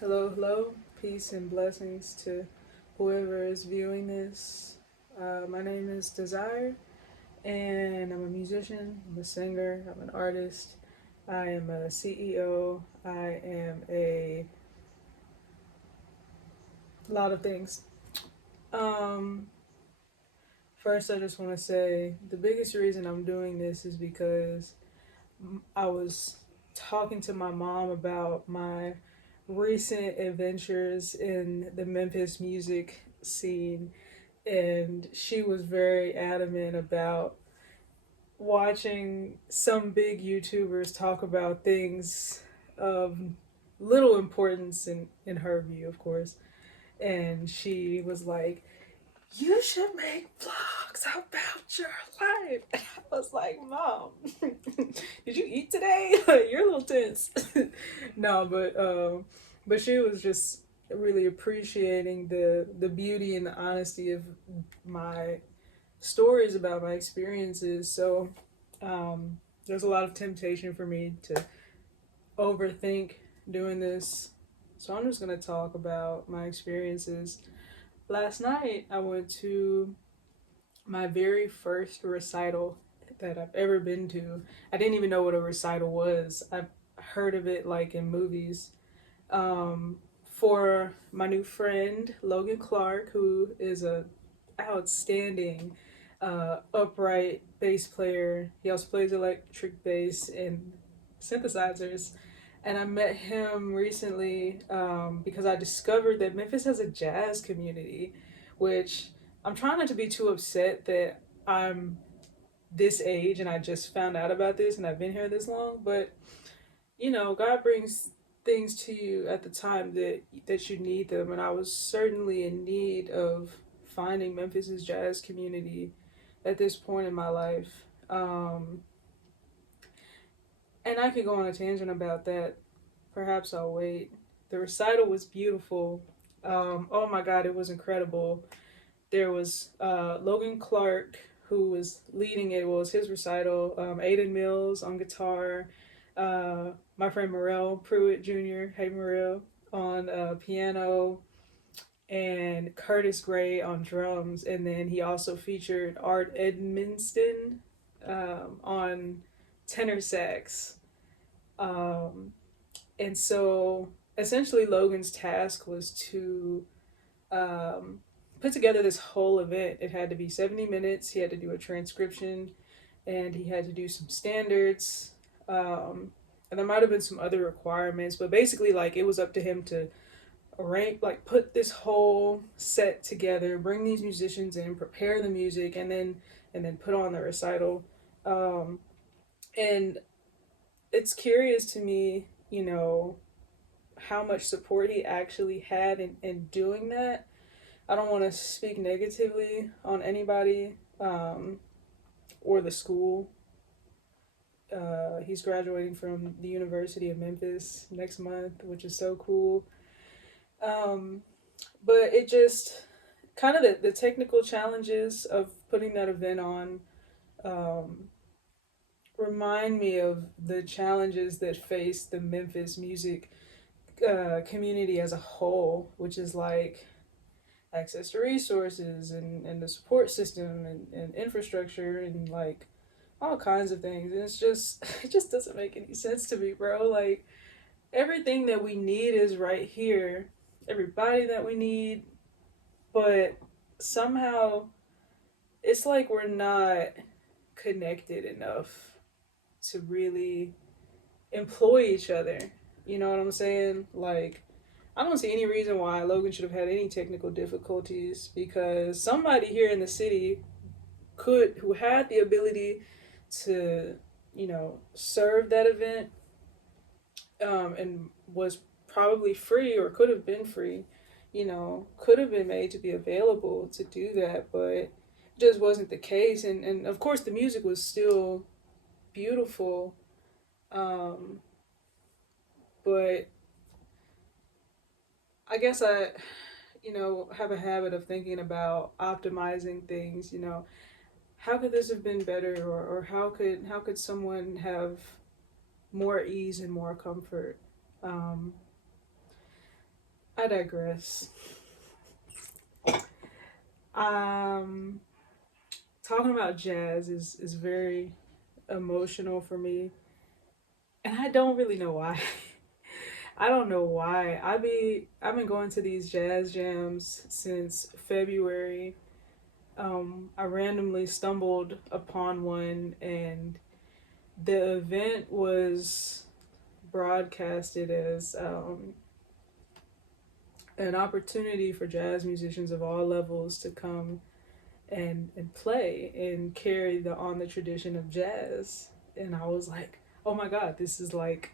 Hello, hello. Peace and blessings to whoever is viewing this. My name is Desire, and I'm a musician, I'm a singer, I'm an artist, I am a CEO, I am a lot of things. Um, First, I just want to say the biggest reason I'm doing this is because I was talking to my mom about my recent adventures in the Memphis music scene, and she was very adamant about watching some big YouTubers talk about things of little importance in her view, of course. And she was like, "You should make vlogs about your life." And I was like, "Mom, did you eat today? You're a little tense." No, but she was just really appreciating the beauty and the honesty of my stories about my experiences. So there's a lot of temptation for me to overthink doing this. So I'm just gonna talk about my experiences. Last night I went to my very first recital that I've ever been to. I didn't even know what a recital was. I've heard of it like in movies. Um, for my new friend Logan Clark, who is a outstanding upright bass player. He also plays electric bass and synthesizers. And I met him recently because I discovered that Memphis has a jazz community, which I'm trying not to be too upset that I'm this age and I just found out about this and I've been here this long. But God brings things to you at the time that you need them, and I was certainly in need of finding Memphis's jazz community at this point in my life. And I could go on a tangent about that. Perhaps I'll wait. The recital was beautiful. Oh my God, it was incredible. There was Logan Clark, who was leading it. Well, it was his recital. Aiden Mills on guitar. My friend Morel Pruitt Jr., hey Morel, on piano. And Curtis Gray on drums. And then he also featured Art Edmonston on tenor sax. Um, and so essentially, Logan's task was to put together this whole event. It had to be 70 minutes. He had to do a transcription and he had to do some standards. And there might have been some other requirements, but basically, like, it was up to him to arrange, like, put this whole set together, bring these musicians in, prepare the music, and then put on the recital. Um, and it's curious to me, how much support he actually had in doing that. I don't want to speak negatively on anybody or the school. He's graduating from the University of Memphis next month, which is so cool. Um, but it just kind of the technical challenges of putting that event on um, remind me of the challenges that face the Memphis music community as a whole, which is like access to resources and the support system and infrastructure and like all kinds of things. And it's just, it just doesn't make any sense to me, bro. Like, everything that we need is right here, everybody that we need, but somehow it's like we're not connected enough to really employ each other. You know what I'm saying? Like, I don't see any reason why Logan should have had any technical difficulties because somebody here in the city who had the ability to, serve that event, and was probably free or could have been free, could have been made to be available to do that, but it just wasn't the case. And of course, the music was still beautiful, um, but I guess have a habit of thinking about optimizing things. How could this have been better, or how could someone have more ease and more comfort? Um, I digress. Um, Talking about jazz is very emotional for me, and I don't really know why. I don't know why. I've been going to these jazz jams since February. I randomly stumbled upon one, and the event was broadcasted as an opportunity for jazz musicians of all levels to come and play and carry the tradition of jazz. And I was like, oh my god, this is like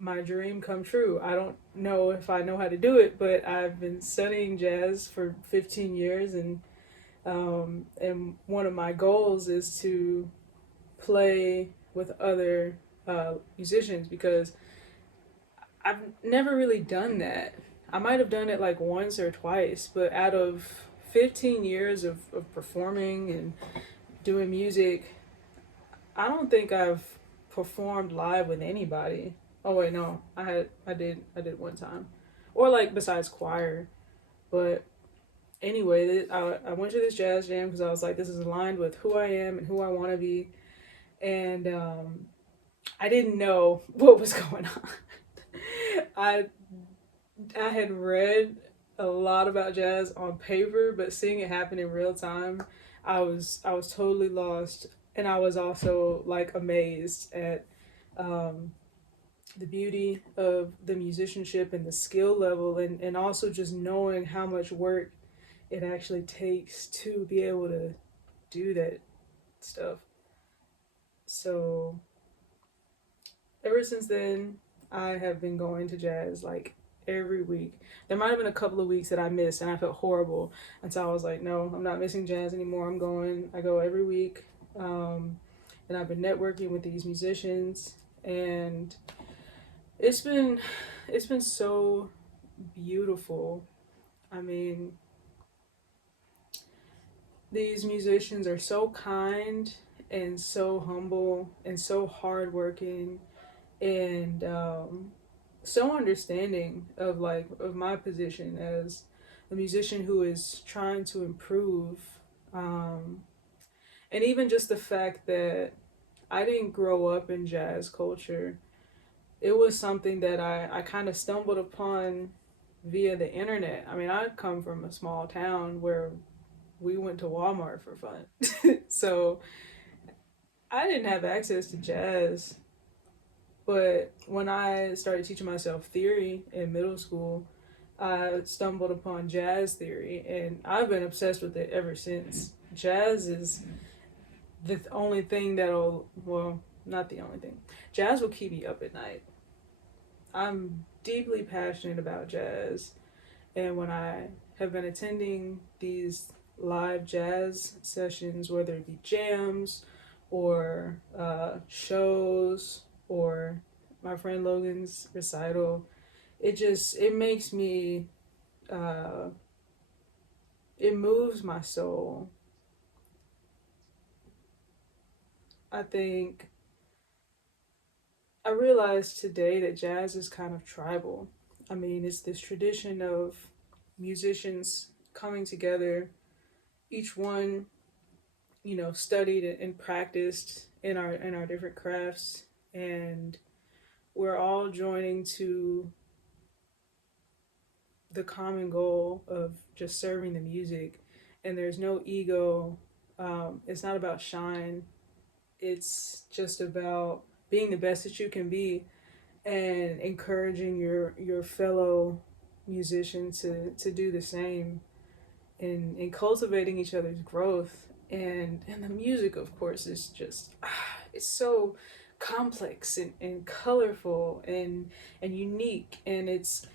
my dream come true. I don't know if I know how to do it, but I've been studying jazz for 15 years, and one of my goals is to play with other musicians because I've never really done that. I might have done it like once or twice, but out of 15 years of performing and doing music, I don't think I've performed live with anybody. Oh wait, no, I did one time, or like besides choir. But anyway, I went to this jazz jam because I was like, this is aligned with who I am and who I want to be, and I didn't know what was going on. I I had read a lot about jazz on paper, but seeing it happen in real time, I was totally lost, and I was also like amazed at um, the beauty of the musicianship and the skill level, and also just knowing how much work it actually takes to be able to do that stuff. So ever since then, I have been going to jazz like every week. There might have been a couple of weeks that I missed and I felt horrible. And so I was like, no, I'm not missing jazz anymore. I'm going. I go every week. Um, and I've been networking with these musicians, and it's been it's been so beautiful. I mean, these musicians are so kind and so humble and so hardworking, and so understanding of of my position as a musician who is trying to improve, um, and even just the fact that I didn't grow up in jazz culture. It was something that I kind of stumbled upon via the internet. I mean, I come from a small town where we went to Walmart for fun. So I didn't have access to jazz. But when I started teaching myself theory in middle school, I stumbled upon jazz theory, and I've been obsessed with it ever since. Jazz is the only thing that'll, well, not the only thing. Jazz will keep me up at night. I'm deeply passionate about jazz, and when I have been attending these live jazz sessions, whether it be jams or shows or my friend Logan's recital, it makes me uh, it moves my soul. I think I realized today that jazz is kind of tribal. I mean, it's this tradition of musicians coming together, each one, studied and practiced in our different crafts, and we're all joining to the common goal of just serving the music, and there's no ego. It's not about shine. It's just about being the best that you can be and encouraging your fellow musician to do the same, and cultivating each other's growth. And the music, of course, is just it's so complex and colorful and unique, and it's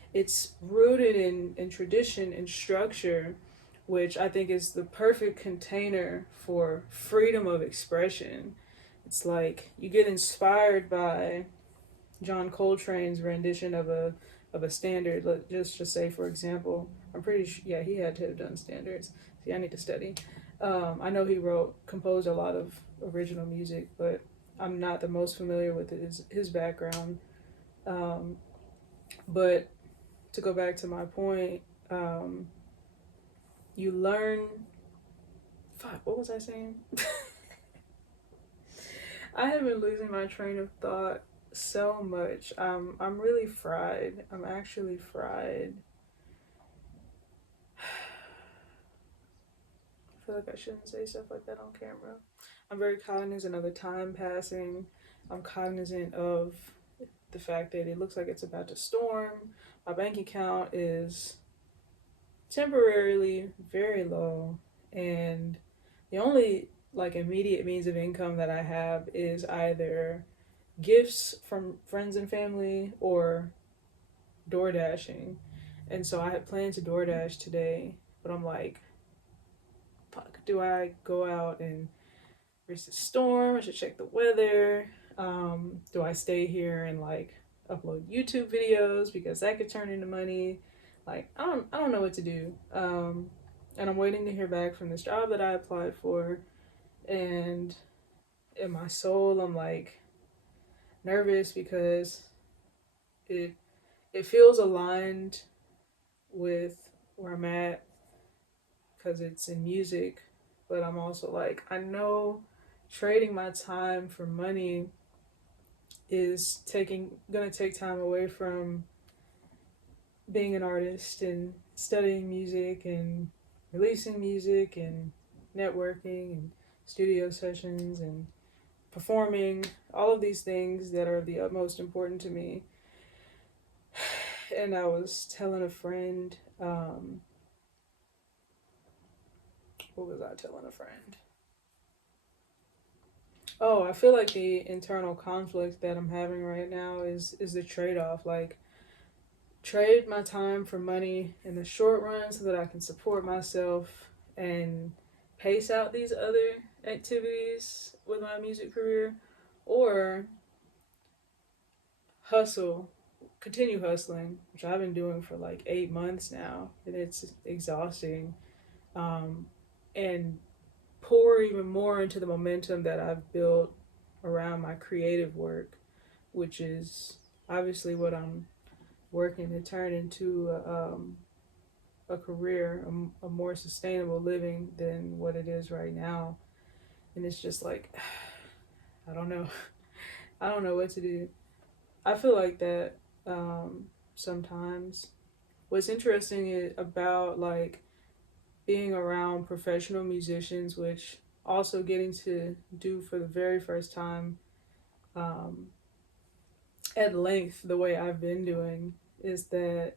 rooted in tradition and structure, which I think is the perfect container for freedom of expression. It's like you get inspired by John Coltrane's rendition of a standard. Let just say, for example, I'm pretty sure, yeah, he had to have done standards. See, I need to study. I know he composed a lot of original music, but I'm not the most familiar with his background. Um, but to go back to my point, um, you learn. Fuck, what was I saying? I have been losing my train of thought so much. I'm really fried. I'm actually fried. I feel like I shouldn't say stuff like that on camera. I'm very cognizant of the time passing. I'm cognizant of the fact that it looks like it's about to storm. My bank account is temporarily very low, and the only like immediate means of income that I have is either gifts from friends and family or door dashing. And so I had planned to DoorDash today, but I'm like, fuck, do I go out and risk the storm? I should check the weather. Do I stay here and like upload YouTube videos because that could turn into money? Like I don't know what to do. And I'm waiting to hear back from this job that I applied for. And in my soul, I'm like nervous because it it feels aligned with where I'm at because it's in music, but I'm also like, I know trading my time for money is gonna take time away from being an artist and studying music and releasing music and networking and studio sessions and performing, all of these things that are the utmost important to me. And I was telling a friend, what was I telling a friend? Oh, I feel like the internal conflict that I'm having right now is the trade off. Like, trade my time for money in the short run so that I can support myself and pace out these other activities with my music career, or hustle, continue hustling, which I've been doing for like 8 months now, and it's exhausting. Um, and pour even more into the momentum that I've built around my creative work, which is obviously what I'm working to turn into a career, a more sustainable living than what it is right now. And it's just like, I don't know. I don't know what to do. I feel like that sometimes. What's interesting about like being around professional musicians, which also getting to do for the very first time um, at length the way I've been doing, is that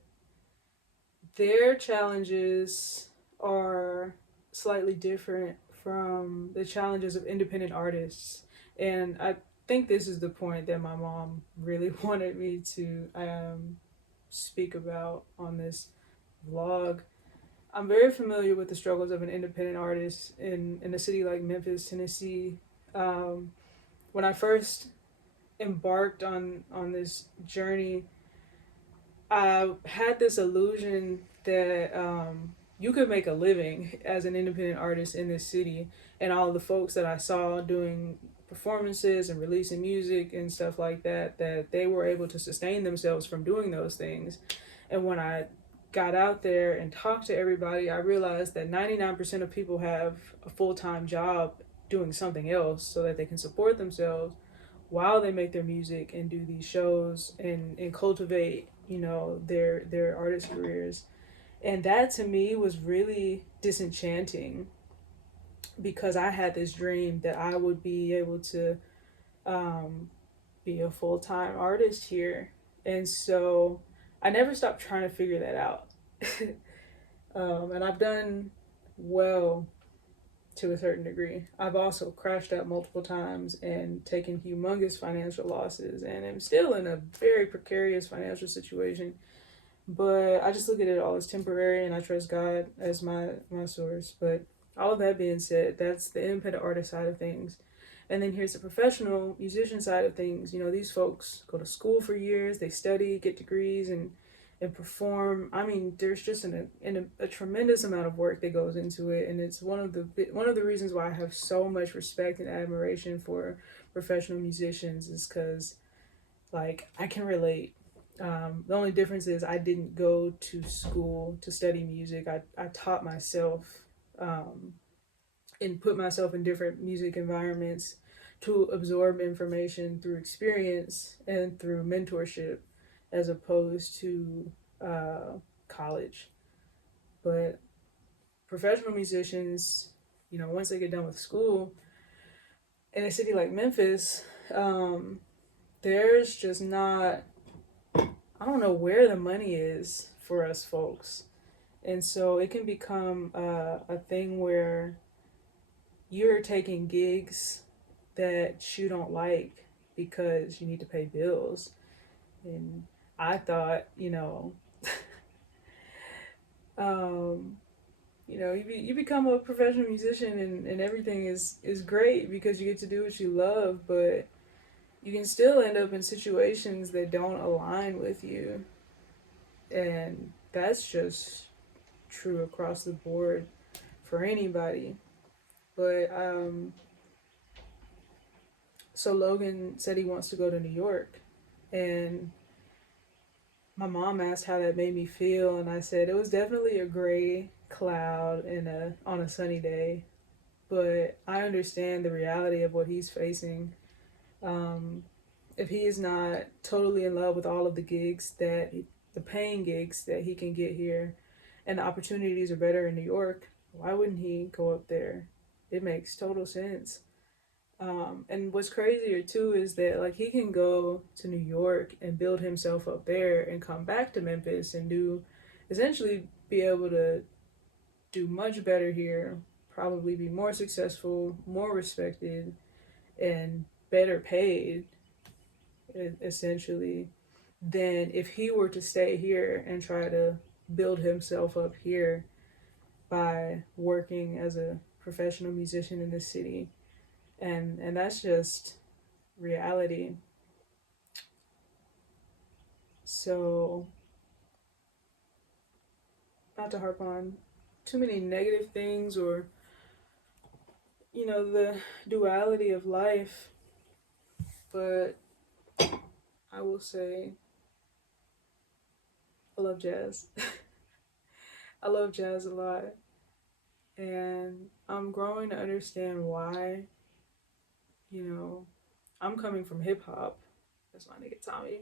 their challenges are slightly different from the challenges of independent artists. And I think this is the point that my mom really wanted me to speak about on this vlog. I'm very familiar with the struggles of an independent artist in a city like Memphis, Tennessee. Um, when I first embarked on this journey, I had this illusion that you could make a living as an independent artist in this city, and all the folks that I saw doing performances and releasing music and stuff like that, that they were able to sustain themselves from doing those things. And when I got out there and talked to everybody, I realized that 99% of people have a full-time job doing something else so that they can support themselves while they make their music and do these shows and cultivate, you know, their artist careers. And that to me was really disenchanting because I had this dream that I would be able to um, be a full-time artist here. And so I never stopped trying to figure that out. And I've done well to a certain degree. I've also crashed out multiple times and taken humongous financial losses, and I'm still in a very precarious financial situation. But I just look at it all as temporary, and I trust God as my source. But all of that being said, that's the independent artist side of things. And then here's the professional musician side of things. You know, these folks go to school for years, they study, get degrees, and perform. I mean, there's just a tremendous amount of work that goes into it, and it's one of the reasons why I have so much respect and admiration for professional musicians is because, like, I can relate. The only difference is I didn't go to school to study music. I taught myself um, and put myself in different music environments to absorb information through experience and through mentorship as opposed to college. But professional musicians, once they get done with school in a city like Memphis, um, there's just not, I don't know where the money is for us folks. And so it can become a thing where you're taking gigs that you don't like because you need to pay bills. And I thought, um, you become a professional musician and everything is great because you get to do what you love, but you can still end up in situations that don't align with you. And that's just true across the board for anybody. But so Logan said he wants to go to New York, and my mom asked how that made me feel, and I said it was definitely a gray cloud in a on a sunny day, but I understand the reality of what he's facing. Um, if he is not totally in love with all of the paying gigs that he can get here, and the opportunities are better in New York, why wouldn't he go up there? It makes total sense. And what's crazier too is that like he can go to New York and build himself up there and come back to Memphis and do essentially be able to do much better here, probably be more successful, more respected, and better paid essentially than if he were to stay here and try to build himself up here by working as a professional musician in the city. And that's just reality. So, not to harp on too many negative things or, the duality of life, but I will say I love jazz. I love jazz a lot. And I'm growing to understand why, you know, I'm coming from hip hop. That's my nigga Tommy.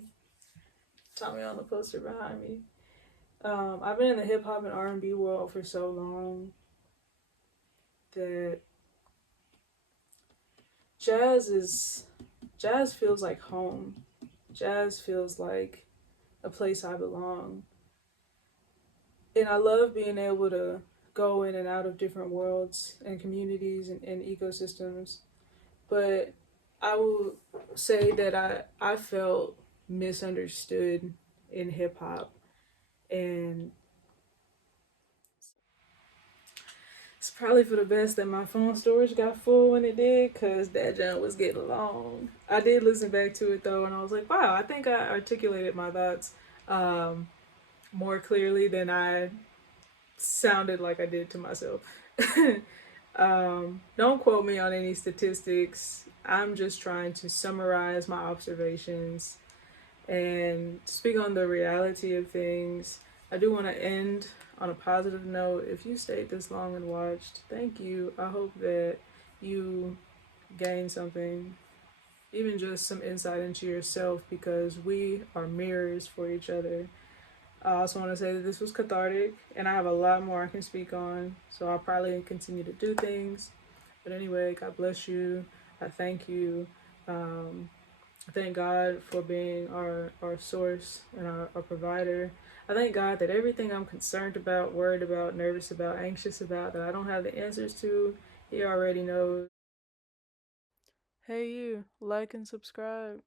Tommy on the poster behind me. I've been in the hip hop and R&B world for so long that jazz is jazz feels like home. Jazz feels like a place I belong. And I love being able to go in and out of different worlds and communities and ecosystems. But I will say that I felt misunderstood in hip hop. And it's probably for the best that my phone storage got full when it did, because that jump was getting long. I did listen back to it though, and I was like, wow, I think I articulated my thoughts um, more clearly than I sounded like I did to myself. Don't quote me on any statistics. I'm just trying to summarize my observations and speak on the reality of things. I do want to end on a positive note. If you stayed this long and watched, thank you. I hope that you gain something, even just some insight into yourself, because we are mirrors for each other. I also want to say that this was cathartic, and I have a lot more I can speak on, so I'll probably continue to do things. But anyway, God bless you. I thank you. Um, I thank God for being our source and our provider. I thank God that everything I'm concerned about, worried about, nervous about, anxious about, that I don't have the answers to, He already knows. Hey, you, like and subscribe.